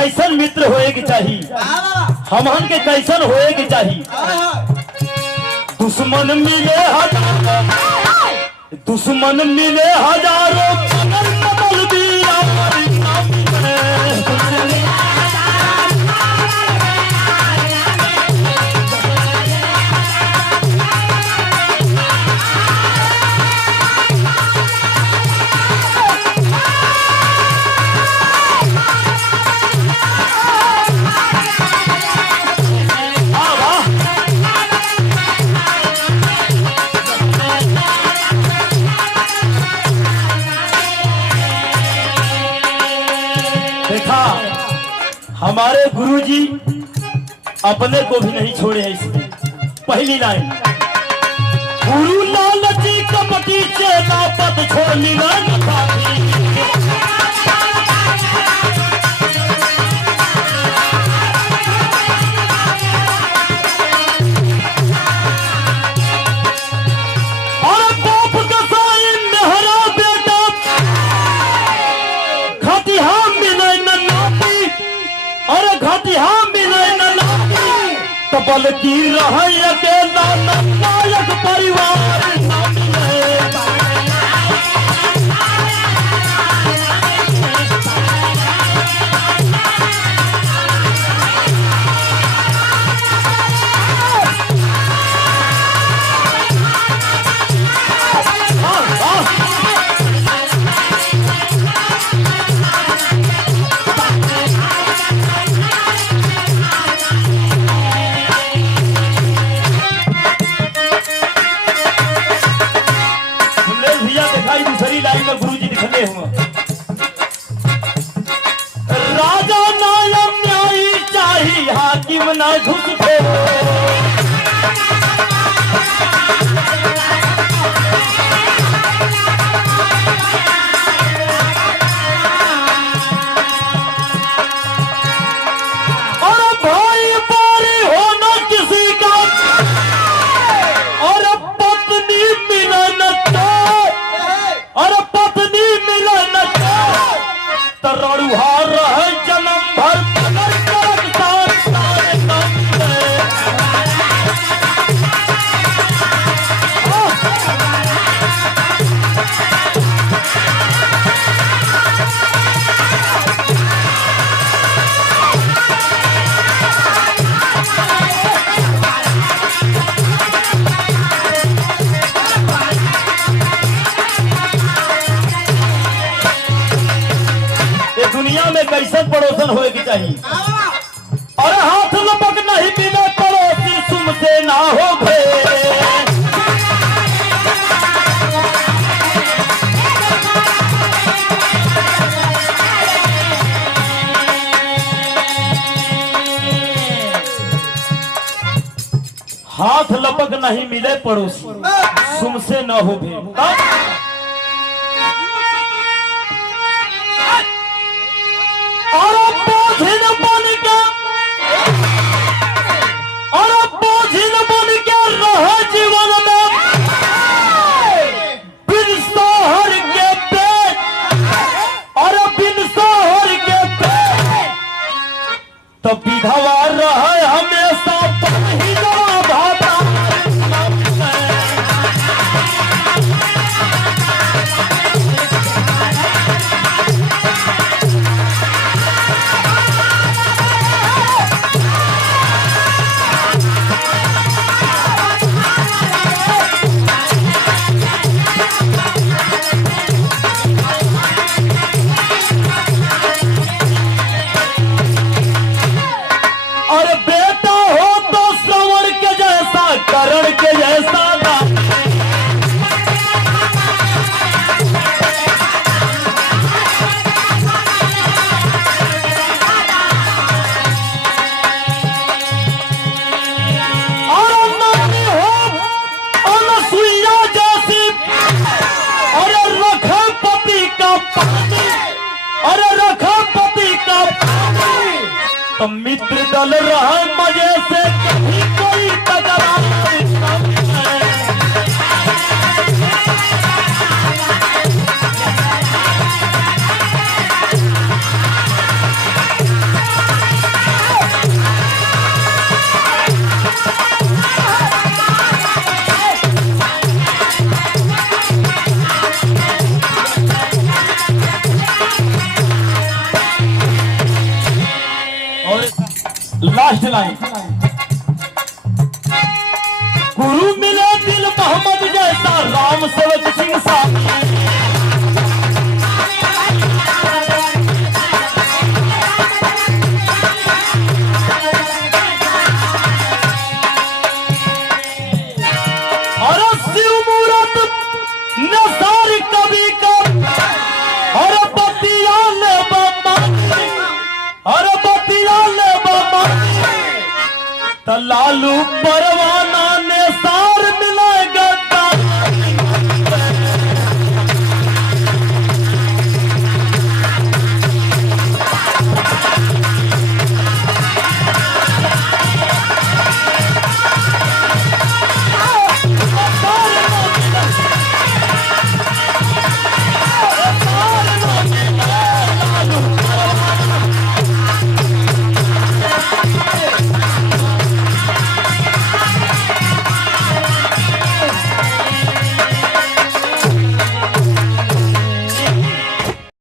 कैसन मित्र होए के चाहिए, हमहन के कैसन होए के चाहिए। दुश्मन मिले हजारों, दुश्मन मिले हजारों, कमल भी हमारी ना मिले। देखा, हमारे गुरुजी अपने को भी नहीं छोड़े हैं। इसमें पहली लाइन, गुरु लालची कपटी चेला पद छोड़ मिलन साथी। और बाप का साई मेहरा बेटा खतिहा मिले न नाती, और खतिहा मिले न नाती, तो बल्कि रहे अकेला नायक परिवार ना मिले। दूसरी लाइन में गुरुजी दिखले हुआ, राजा नायक न्यायी चाही, हाकिम ना घुसपे। और भाई बारी होना किसी का, और पत्नी मिलन और पत्नी मिलन तरुहार रहे जन्म भर मगर करक साथ सारे नाम मिले। दुनिया में कैसन पड़ोसन होए की चाहिए, और हाथ लपक नहीं मिले पड़ोसी तुमसे ना हो भे। हाथ लपक नहीं मिले पड़ोसी तुमसे ना हो भे। और बोझिल बन के, और बोझिल बन के रहे जीवन में, बिन सोहर के पेट, और बिन सोहर के पेट, तो विधवा रहे हमेशा पहिला भाता। करण के जैसा तो मित्र दल रहे मजे से कभी कोई तकरार लास्ट लाइन, गुरु मिले दिल मोहम्मद जैसा, राम सेवक सिंह साहब। लालू परवा